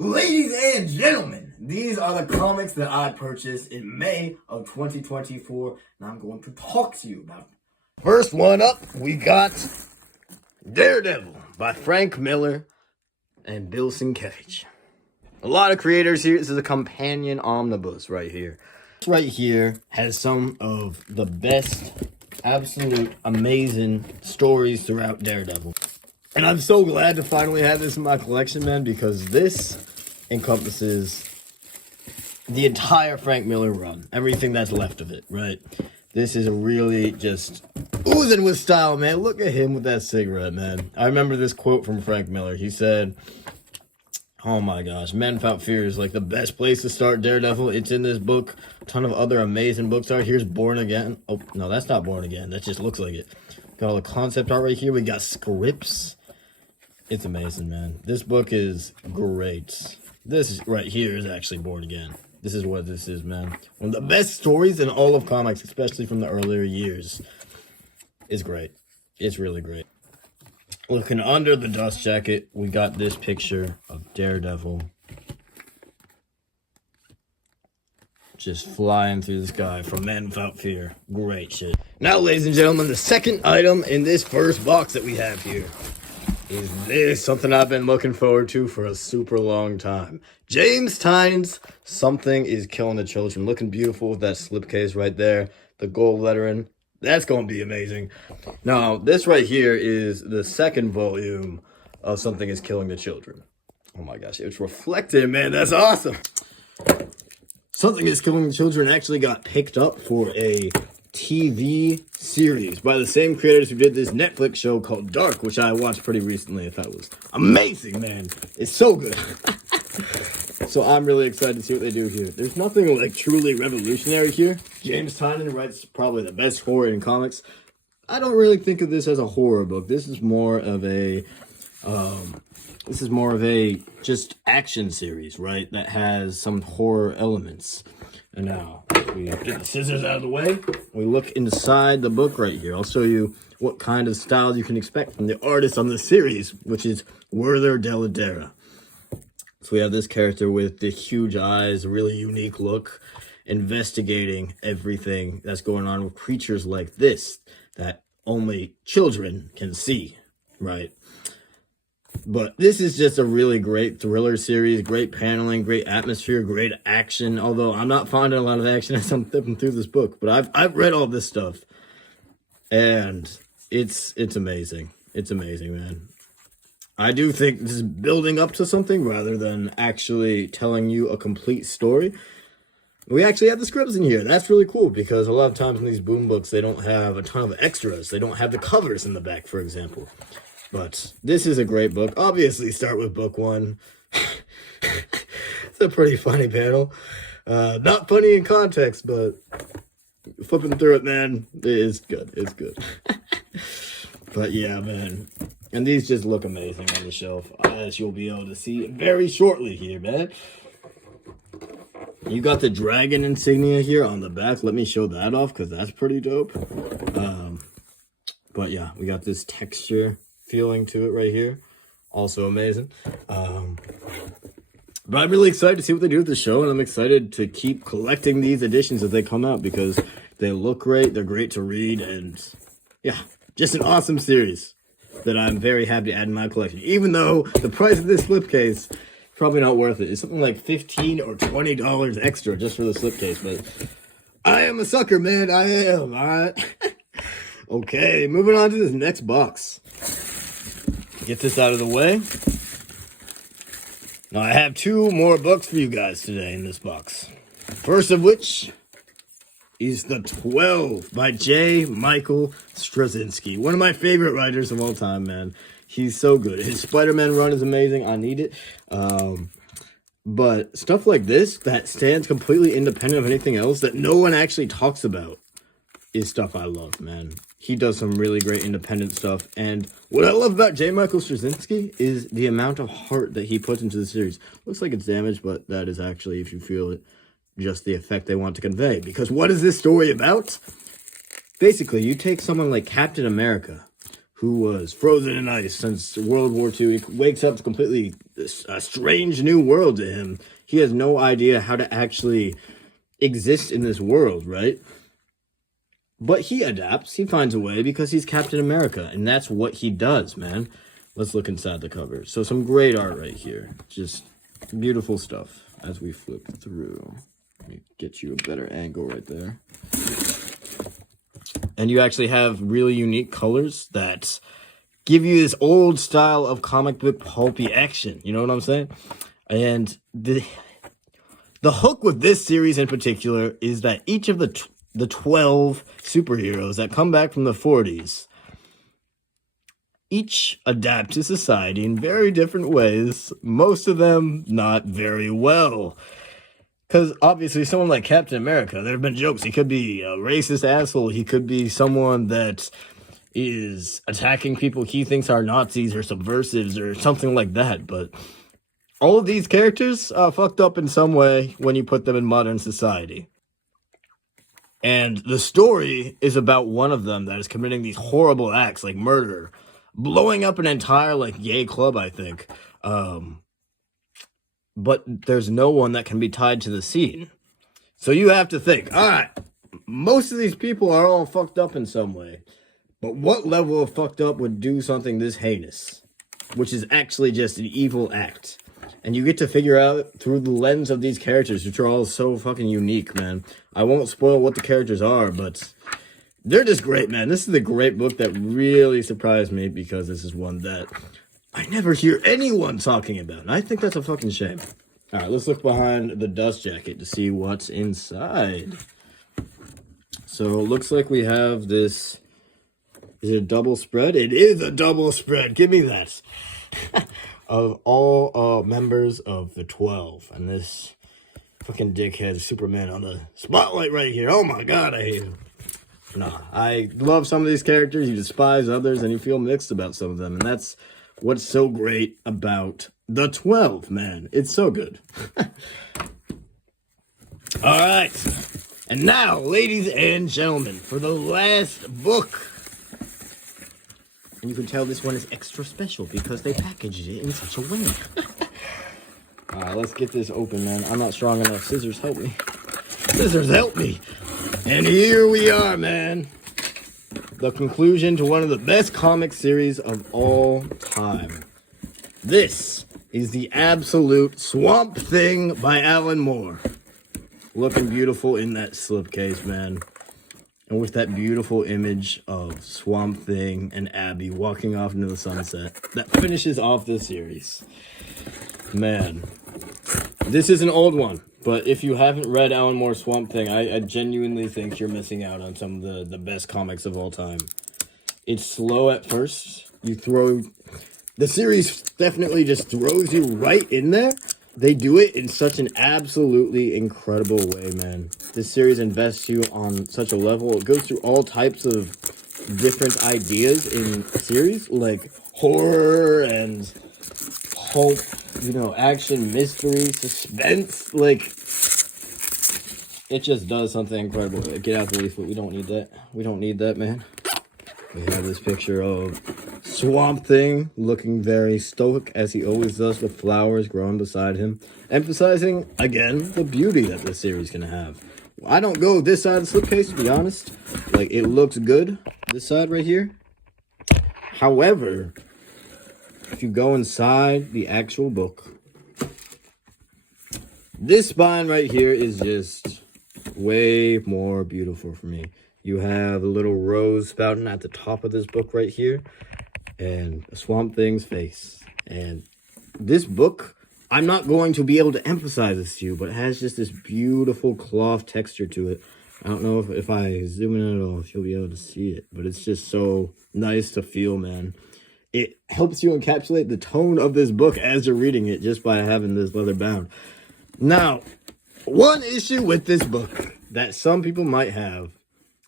Ladies and gentlemen, these are the comics that I purchased in May of 2024, and I'm going to talk to you about them. First one up, we got Daredevil by Frank Miller and Bill Sienkiewicz. A lot of creators here. This is a companion omnibus right here. This right here has some of the best, absolute amazing stories throughout Daredevil. And I'm so glad to finally have this in my collection, man, because this encompasses the entire Frank Miller run. Everything that's left of it, right? This is a really just oozing with style, man. Look at him with that cigarette, man. I remember this quote from Frank Miller. He said, oh my gosh, Men Without Fear is like the best place to start Daredevil. It's in this book. A ton of other amazing books are. Here's Born Again. Oh, no, that's not Born Again. That just looks like it. Got all the concept art right here. We got scripts. It's amazing, man. This book is great. This right here is actually Born Again. This is what this is, man. One of the best stories in all of comics, especially from the earlier years. It's great. It's really great. Looking under the dust jacket, we got this picture of Daredevil just flying through the sky from Men Without Fear. Great shit. Now, ladies and gentlemen, the second item in this first box that we have here is this, something I've been looking forward to for a super long time. James Tynion's Something is Killing the Children. Looking beautiful with that slipcase right there. The gold lettering. That's going to be amazing. Now, this right here is the second volume of Something is Killing the Children. Oh my gosh, it's reflective, man. That's awesome. Something is Killing the Children actually got picked up for a TV series by the same creators who did this Netflix show called Dark, which I watched pretty recently. I thought it was amazing, man. It's so good. So I'm really excited to see what they do here. There's nothing like truly revolutionary here. James Tynion writes probably the best horror in comics. I don't really think of this as a horror book. This is more of a just action series, right? That has some horror elements. And now, we get the scissors out of the way. We look inside the book right here. I'll show you what kind of style you can expect from the artist on the series, which is Werther Dell'Edera. So we have this character with the huge eyes, a really unique look, investigating everything that's going on with creatures like this that only children can see, right? But this is just a really great thriller series, great paneling, great atmosphere, great action. Although I'm not finding a lot of action as I'm flipping through this book, but I've read all this stuff, and it's amazing. It's amazing, man. I do think this is building up to something rather than actually telling you a complete story. We actually have the scripts in here. That's really cool because a lot of times in these boom books, they don't have a ton of extras. They don't have the covers in the back, for example. But this is a great book. Obviously, start with book one. It's a pretty funny panel. Not funny in context, but flipping through it, man, it is good. It's good. But yeah, man. And these just look amazing on the shelf, as you'll be able to see very shortly here, man. You got the dragon insignia here on the back. Let me show that off because that's pretty dope. But yeah, we got this texture feeling to it right here. Also amazing. But I'm really excited to see what they do with the show, and I'm excited to keep collecting these editions as they come out because they look great, they're great to read, and yeah, just an awesome series that I'm very happy to add in my collection. Even though the price of this slipcase is probably not worth it. It's something like $15 or $20 extra just for the slipcase, but I am a sucker, man. I am, all right? Okay, moving on to this next box. Get this out of the way. Now, I have two more books for you guys today in this box. First of which is The 12 by J. Michael Straczynski. One of my favorite writers of all time, man. He's so good. His Spider-Man run is amazing. I need it. But stuff like this that stands completely independent of anything else that no one actually talks about is stuff I love, man. He does some really great independent stuff. And what I love about J. Michael Straczynski is the amount of heart that he puts into the series. Looks like it's damaged, but that is actually, if you feel it, just the effect they want to convey. Because what is this story about? Basically, you take someone like Captain America, who was frozen in ice since World War II. He wakes up to completely a strange new world to him. He has no idea how to actually exist in this world, right? But he adapts. He finds a way because he's Captain America, and that's what he does, man. Let's look inside the cover. So some great art right here. Just beautiful stuff as we flip through. Let me get you a better angle right there. And you actually have really unique colors that give you this old style of comic book pulpy action. You know what I'm saying? And the hook with this series in particular is that each of the 12 superheroes that come back from the 40s each adapt to society in very different ways. Most of them not very well. Because obviously someone like Captain America, there have been jokes. He could be a racist asshole. He could be someone that is attacking people he thinks are Nazis or subversives or something like that. But all of these characters are fucked up in some way when you put them in modern society. And the story is about one of them that is committing these horrible acts like murder, blowing up an entire like gay club, I think. But there's no one that can be tied to the scene. So you have to think, all right, most of these people are all fucked up in some way. But what level of fucked up would do something this heinous? Which is actually just an evil act. And you get to figure out through the lens of these characters, which are all so fucking unique, man. I won't spoil what the characters are, but they're just great, man. This is a great book that really surprised me because this is one that I never hear anyone talking about. And I think that's a fucking shame. All right, let's look behind the dust jacket to see what's inside. So it looks like we have this. Is it a double spread? It is a double spread. Give me that. Of all members of the 12. And this fucking dickhead Superman on the spotlight right here. Oh my god, I hate him. Nah, I love some of these characters. You despise others and you feel mixed about some of them. And that's what's so great about the 12, man. It's so good. All right. And now, ladies and gentlemen, for the last book. And you can tell this one is extra special because they packaged it in such a way. Alright, let's get this open, man. I'm not strong enough. Scissors, help me. Scissors, help me. And here we are, man. The conclusion to one of the best comic series of all time. This is the absolute Swamp Thing by Alan Moore. Looking beautiful in that slipcase, man. And with that beautiful image of Swamp Thing and Abby walking off into the sunset, that finishes off the series. Man, this is an old one, but if you haven't read Alan Moore's Swamp Thing, I genuinely think you're missing out on some of the best comics of all time. It's slow at first. The series definitely just throws you right in there. They do it in such an absolutely incredible way, man. This series invests you on such a level. It goes through all types of different ideas in series, like horror and hope, action, mystery, suspense. Like, it just does something incredible. Get out the leaflet. We don't need that. We don't need that, man. We have this picture of Swamp Thing looking very stoic, as he always does, with flowers growing beside him, emphasizing, again, the beauty that this series can have. I don't go this side of the slipcase, to be honest. Like, it looks good, this side right here. However, if you go inside the actual book, this spine right here is just way more beautiful for me. You have a little rose spouting at the top of this book right here, and a Swamp Thing's face. And this book, I'm not going to be able to emphasize this to you, but it has just this beautiful cloth texture to it. I don't know if I zoom in at all, if you'll be able to see it, but it's just so nice to feel, man. It helps you encapsulate the tone of this book as you're reading it just by having this leather bound. Now, one issue with this book that some people might have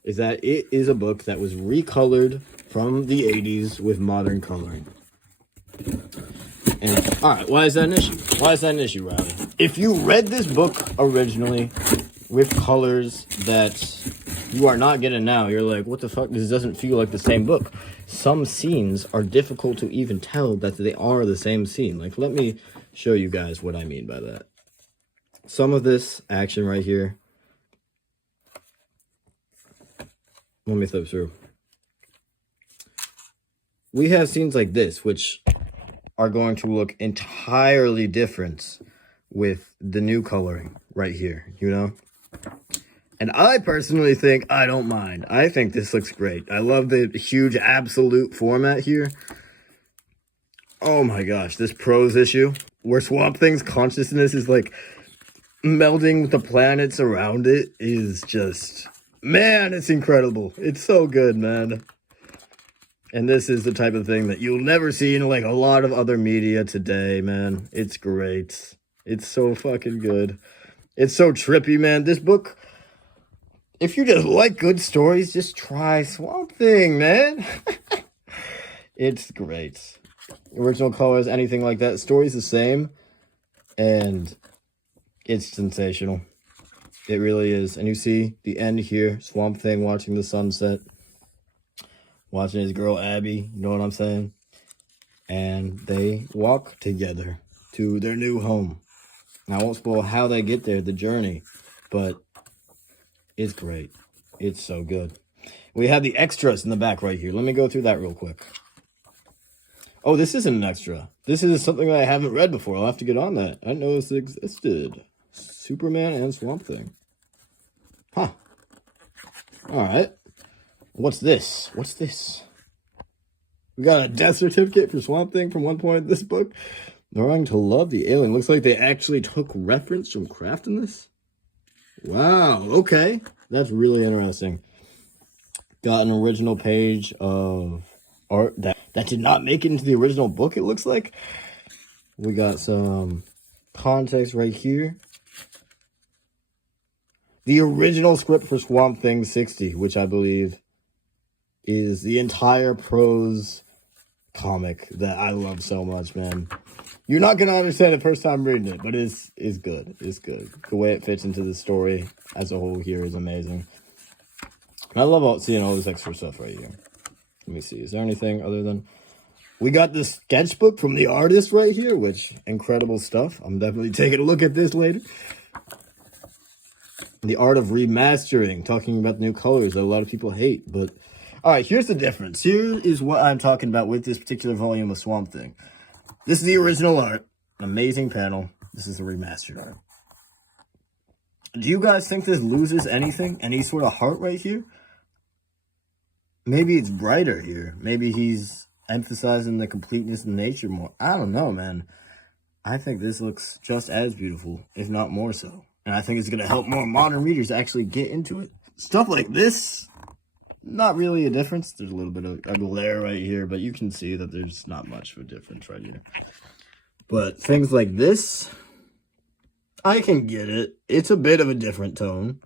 is that it is a book that was recolored from the 80s with modern coloring. And, alright, why is that an issue? Why is that an issue, Riley? If you read this book originally with colors that you are not getting now. You're like, what the fuck? This doesn't feel like the same book. Some scenes are difficult to even tell that they are the same scene. Like, let me show you guys what I mean by that. Some of this action right here. Let me flip through. We have scenes like this, which are going to look entirely different with the new coloring right here, you know? And I personally think I don't mind. I think this looks great. I love the huge absolute format here. Oh my gosh, this prose issue where Swamp Thing's consciousness is like melding with the planets around it is just, man, it's incredible. It's so good, man. And this is the type of thing that you'll never see in like a lot of other media today, man. It's great. It's so fucking good. It's so trippy, man. This book, if you just like good stories, just try Swamp Thing, man. It's great. Original colors, anything like that. Story's the same. And it's sensational. It really is. And you see the end here. Swamp Thing watching the sunset. Watching his girl Abby. You know what I'm saying? And they walk together to their new home. Now, I won't spoil how they get there, the journey. But it's great. It's so good. We have the extras in the back right here. Let me go through that real quick. Oh, this isn't an extra. This is something that I haven't read before. I'll have to get on that. I didn't know this existed. Superman and Swamp Thing. Huh. Alright. What's this? What's this? We got a death certificate for Swamp Thing from one point in this book. Learning to love the alien. Looks like they actually took reference from crafting this. Wow, okay. That's really interesting. Got an original page of art that did not make it into the original book, it looks like. We got some context right here. The original script for Swamp Thing 60, which I believe is the entire prose comic that I love so much, man. You're not going to understand it first time reading it, but it's good. It's good. The way it fits into the story as a whole here is amazing. And I love seeing all this extra stuff right here. Let me see. Is there anything other than... We got this sketchbook from the artist right here, which, incredible stuff. I'm definitely taking a look at this later. The art of remastering, talking about the new colors that a lot of people hate. But, all right, here's the difference. Here is what I'm talking about with this particular volume of Swamp Thing. This is the original art. Amazing panel. This is the remastered art. Do you guys think this loses anything? Any sort of heart right here? Maybe it's brighter here. Maybe he's emphasizing the completeness of nature more. I don't know, man. I think this looks just as beautiful, if not more so. And I think it's going to help more modern readers actually get into it. Stuff like this, not really a difference. There's a little bit of a glare right here, but you can see that there's not much of a difference right here. But things like this, I can get it. It's a bit of a different tone.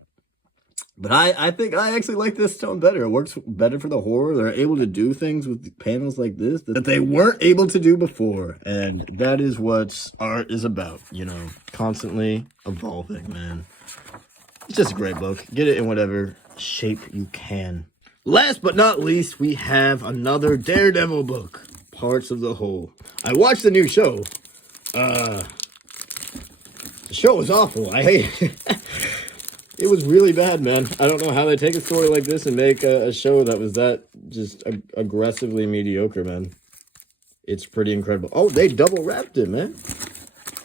But I think I actually like this tone better. It works better for the horror. They're able to do things with panels like this that they weren't able to do before. And that is what art is about, you know, constantly evolving, man. It's just a great book. Get it in whatever shape you can. Last but not least, we have another Daredevil book, Parts of the Whole. I watched the new show. The show was awful. I hate it. It was really bad, man. I don't know how they take a story like this and make a show that was that just aggressively mediocre, man. It's pretty incredible. Oh, they double wrapped it, man.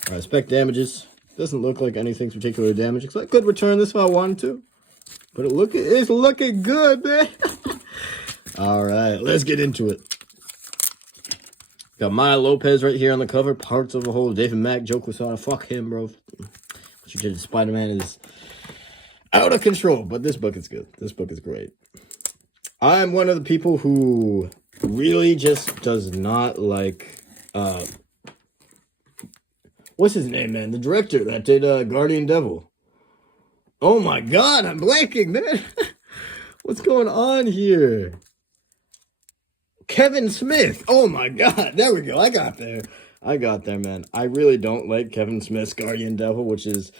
All right, spec damages. Doesn't look like anything's particularly damaged. I could return this if I wanted to. But it's looking good, man. All right, let's get into it. Got Maya Lopez right here on the cover. Parts of the Whole. David Mack, Joe Quesada. Fuck him, bro. What you did to Spider-Man is out of control, but this book is good. This book is great. I'm one of the people who really just does not like, what's his name, man? The director that did Guardian Devil. Oh my God, I'm blanking, man. What's going on here? Kevin Smith. Oh my God, there we go. I got there, man. I really don't like Kevin Smith's Guardian Devil, which is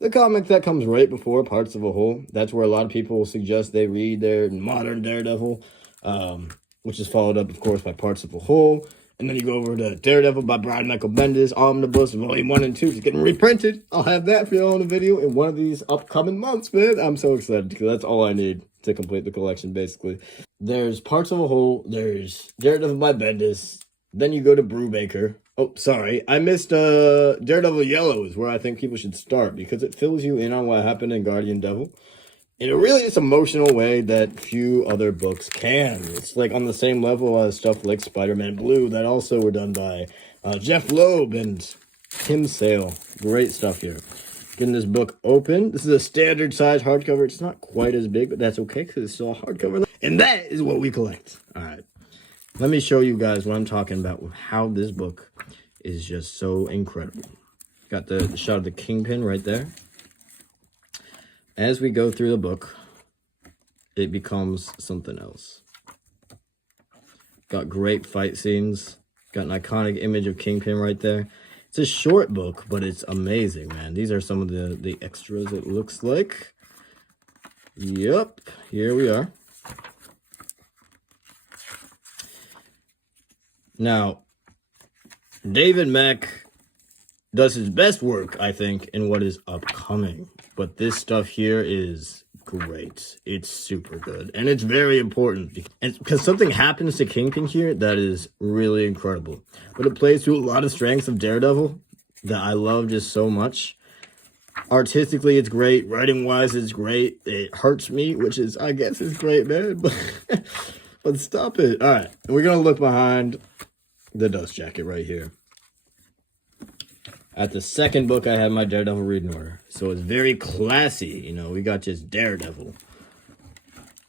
the comic that comes right before Parts of a Whole. That's where a lot of people suggest they read their modern Daredevil, which is followed up, of course, by Parts of a Whole. And then you go over to Daredevil by Brian Michael Bendis, Omnibus, Volume 1 and 2. It's getting reprinted. I'll have that for you on a video in one of these upcoming months, man. I'm so excited because that's all I need to complete the collection, basically. There's Parts of a Whole. There's Daredevil by Bendis. Then you go to Brubaker. Oh, sorry. I missed Daredevil Yellow is where I think people should start because it fills you in on what happened in Guardian Devil in a really just emotional way that few other books can. It's like on the same level as stuff like Spider-Man Blue that also were done by Jeff Loeb and Tim Sale. Great stuff here. Getting this book open. This is a standard size hardcover. It's not quite as big, but that's okay because it's still a hardcover. And that is what we collect. All right. Let me show you guys what I'm talking about with how this book is just so incredible. Got the shot of the Kingpin right there. As we go through the book, it becomes something else. Got great fight scenes. Got an iconic image of Kingpin right there. It's a short book, but it's amazing, man. These are some of the extras it looks like. Yep, here we are. Now, David Mack does his best work, I think, in what is upcoming. But this stuff here is great. It's super good. And it's very important. Because something happens to Kingpin here that is really incredible. But it plays to a lot of strengths of Daredevil that I love just so much. Artistically, it's great. Writing-wise, it's great. It hurts me, which is, I guess, is great, man. But stop it. All right. We're going to look behind the dust jacket right here. At the second book, I have my Daredevil reading order. So it's very classy. You know, we got just Daredevil.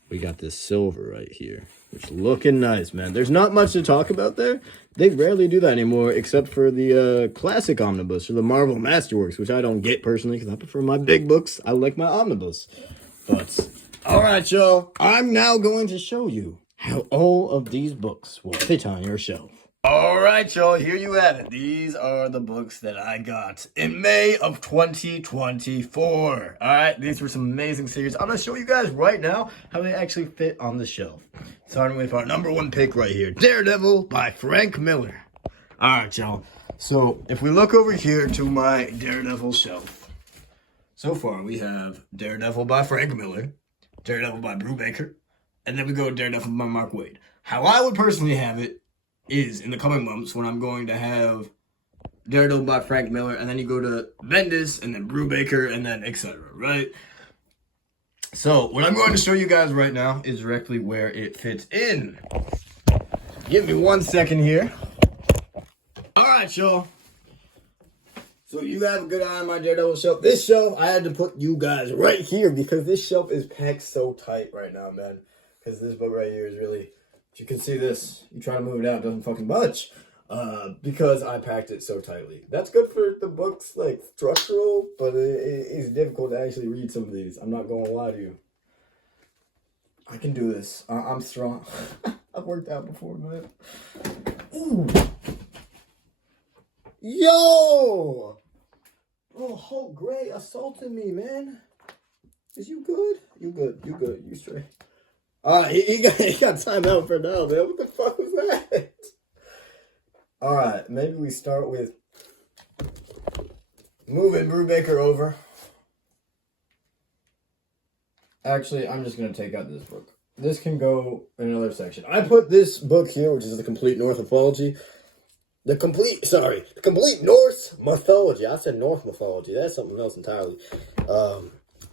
We got this silver right here. It's looking nice, man. There's not much to talk about there. They rarely do that anymore, except for the classic omnibus or the Marvel Masterworks, which I don't get personally because I prefer my big books. I like my omnibus. But, all right, y'all. I'm now going to show you how all of these books will fit on your shelf. All right, y'all, here you have it. These are the books that I got in May of 2024. All right, these were some amazing series. I'm going to show you guys right now how they actually fit on the shelf. Starting with our number one pick right here, Daredevil by Frank Miller. All right, y'all. So if we look over here to my Daredevil shelf, so far we have Daredevil by Frank Miller, Daredevil by Brubaker, and then we go Daredevil by Mark Waid. How I would personally have it is in the coming months when I'm going to have Daredevil by Frank Miller, and then you go to Bendis, and then Brubaker, and then etc., right? So, what I'm going to show you guys right now is directly where it fits in. Give me 1 second here. Alright, y'all. So, you have a good eye on my Daredevil shelf. This shelf, I had to put you guys right here because this shelf is packed so tight right now, man. Because this book right here is really... You can see this. You try to move it out, it doesn't fucking budge. Because I packed it so tightly. That's good for the book's like structural, but it's difficult to actually read some of these. I'm not going to lie to you. I can do this. I'm strong. I've worked out before, man. Ooh. Yo! Oh, Hulk Gray assaulting me, man. Is you good? You good. You good. You straight. He got time out for now, man. What the fuck was that? Alright, maybe we start with moving Brubaker over. Actually, I'm just going to take out this book. This can go in another section. I put this book here, which is the Complete North Mythology. The Complete Norse Mythology. I said North Mythology. That's something else entirely.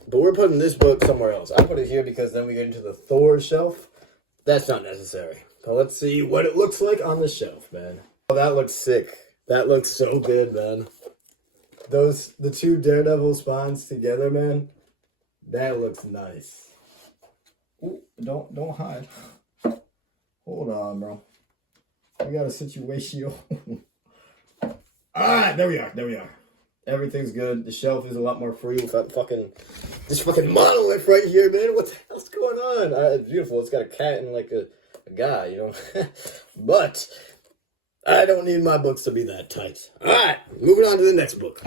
But we're putting this book somewhere else. I put it here because then we get into the Thor shelf. That's not necessary. So let's see what it looks like on the shelf, man. Oh, that looks sick. That looks so good, man. The two Daredevil spines together, man. That looks nice. Ooh, don't hide. Hold on, bro. We got a situation. Alright, there we are. Everything's good. The shelf is a lot more free without this fucking monolith right here, man. What the hell's going on? It's beautiful. It's got a cat and like a guy, you know. But I don't need my books to be that tight. All right, moving on to the next book.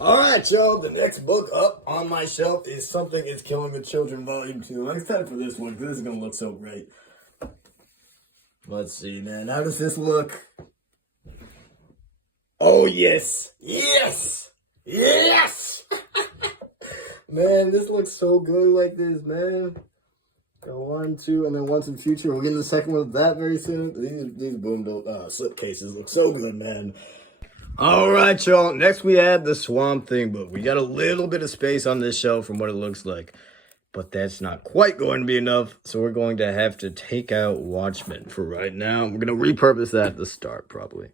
All right, y'all. The next book up on my shelf is Something Is Killing the Children, Volume 2. I'm excited for this one because this is going to look so great. Let's see, man. How does this look? Oh, yes. Yes. Yes. Man, this looks so good like this, man. Go 1, 2, and then Once in Future. We're getting the second one of that very soon. These boom slipcases look so good, man. All right, y'all. Next, we have the Swamp Thing book. We got a little bit of space on this shelf from what it looks like, but that's not quite going to be enough, so we're going to have to take out Watchmen for right now. We're going to repurpose that at the start, probably.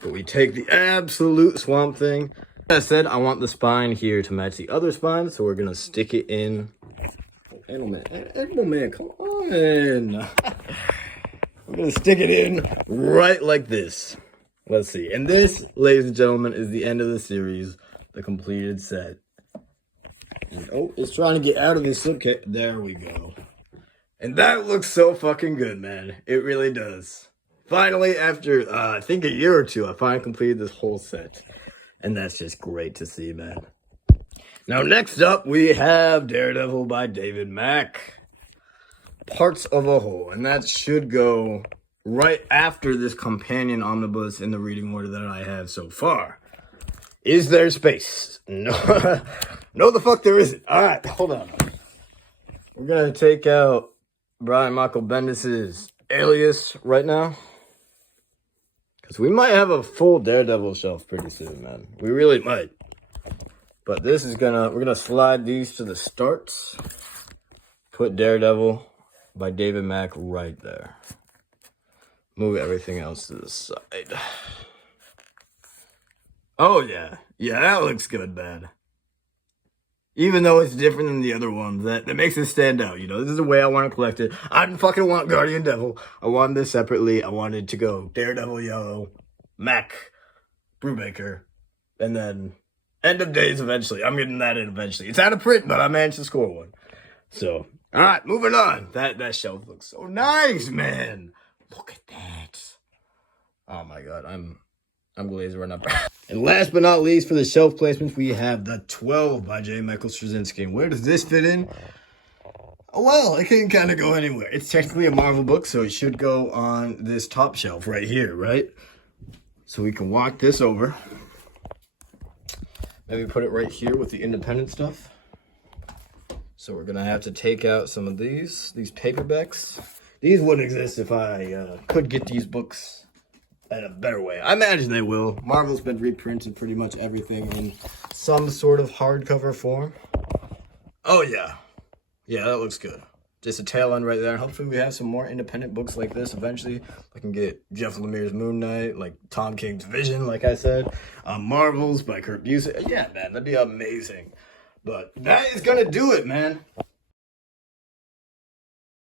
But we take the absolute Swamp Thing. Like I said, I want the spine here to match the other spine, so we're going to stick it in. Animal Man, come on. We're going to stick it in right like this. Let's see. And this, ladies and gentlemen, is the end of the series, the completed set. And, oh, it's trying to get out of this slipcase. There we go. And that looks so fucking good, man. It really does. Finally, after, I think a year or two, I finally completed this whole set. And that's just great to see, man. Now, next up, we have Daredevil by David Mack. Parts of a Whole. And that should go right after this companion omnibus in the reading order that I have so far. Is there space? No. No, the fuck there isn't. All right, hold on. We're going to take out Brian Michael Bendis' Alias right now. Because we might have a full Daredevil shelf pretty soon, man. We really might. But this is we're going to slide these to the starts. Put Daredevil by David Mack right there. Move everything else to the side. Oh, yeah. Yeah, that looks good, man. Even though it's different than the other ones, that makes it stand out, you know? This is the way I want to collect it. I didn't fucking want Guardian Devil. I wanted this separately. I wanted to go Daredevil Yellow, Mac, Brubaker, and then End of Days eventually. I'm getting that in eventually. It's out of print, but I managed to score one. So, all right, moving on. That shelf looks so nice, man. Look at that. Oh, my God. I'm glazed right now. And last but not least, for the shelf placements, we have The 12 by J. Michael Straczynski. And where does this fit in? Oh, well, it can kind of go anywhere. It's technically a Marvel book, so it should go on this top shelf right here, right? So we can walk this over. Maybe put it right here with the independent stuff. So we're going to have to take out some of these paperbacks. These wouldn't exist if I could get these books in a better way. I imagine they will. Marvel's been reprinted pretty much everything in some sort of hardcover form. Oh, yeah. Yeah, that looks good. Just a tail end right there. Hopefully we have some more independent books like this eventually. I can get Jeff Lemire's Moon Knight, like Tom King's Vision, like I said. Marvels by Kurt Busiek. Yeah, man, that'd be amazing. But that is going to do it, man.